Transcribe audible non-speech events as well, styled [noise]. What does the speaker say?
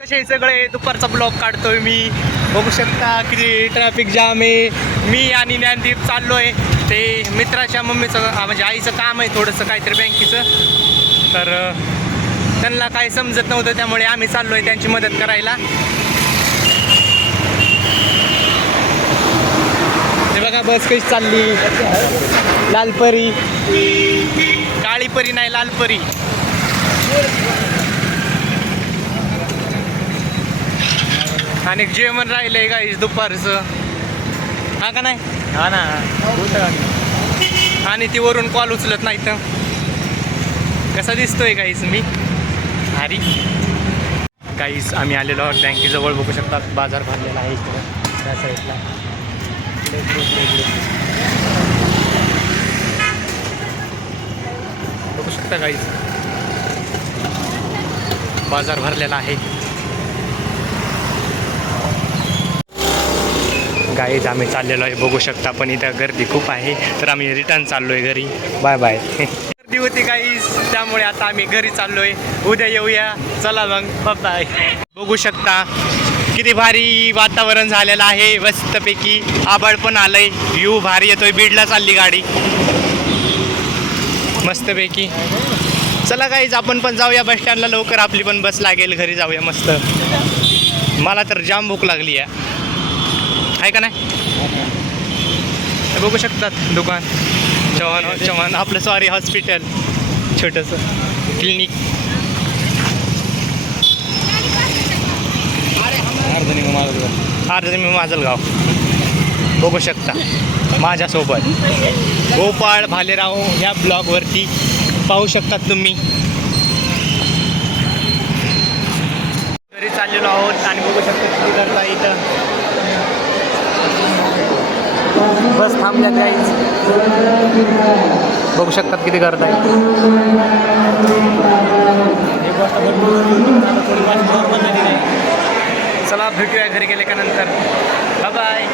कसे सगळे? दुपारचा ब्लॉग काढतोय मी. बघू शकता किती ट्रॅफिक जाम आहे. मी आणि ज्ञानदीप चाललोय. ते मित्राच्या मम्मीचं म्हणजे आईचं काम आहे थोडंसं काहीतरी बँकेचं. तर त्यांना काही समजत नव्हतं त्यामुळे आम्ही चाललोय त्यांची मदत करायला. बघा बस कशी चालली. लालपरी. काळीपरी नाही लालपरी. आणि जेवण राहिलंय गाईस दुपारचं. हा का नाही? हा ना. आणि ती वरून कॉल उचलत नाही तर कसा दिसतोय गाईस मी? हरी गाईस आम्ही आलेलो आहोत बँकेजवळ. बघू शकतात बाजार भरलेला आहे इकडं. त्या साईडला. बघू शकता गाईस बाजार भरलेला आहे. गाईज आम्ही चाललेलो आहे. बघू शकता पण इथं गर्दी खूप आहे. तर आम्ही रिटर्न चाललोय घरी. बाय बाय [laughs] गर्दी होती गाईज त्यामुळे आता आम्ही घरी चाललोय. उद्या येऊया. चला मग. बाय बघू शकता किती भारी वातावरण झालेलं आहे. मस्तपैकी आबाळ पण आलंय. व्ह्यू भारी येतोय. बीडला चालली गाडी. मस्तपैकी. चला काहीच आपण पण जाऊया बस स्टँडला लवकर आपली पण बस लागेल. घरी जाऊया मस्त. मला तर जाम भूक लागली आहे. आहे का नाही? बघू शकतात दुकान. चव्हाण चव्हाण आपलं सॉरी हॉस्पिटल छोटंसं. क्लिनिक अर्ध माझं माजलगाव. बघू शकता. माझ्यासोबत. गोपाळ भालेराव ह्या ब्लॉगवरती पाहू शकतात तुम्ही. घरी चाललेलो आहोत आणि बघू शकता किती करता इथं बस थांबल्या काहीच बघू शकतात किती करत आहे चला भेटूया घरी गेल्यानंतर. बाय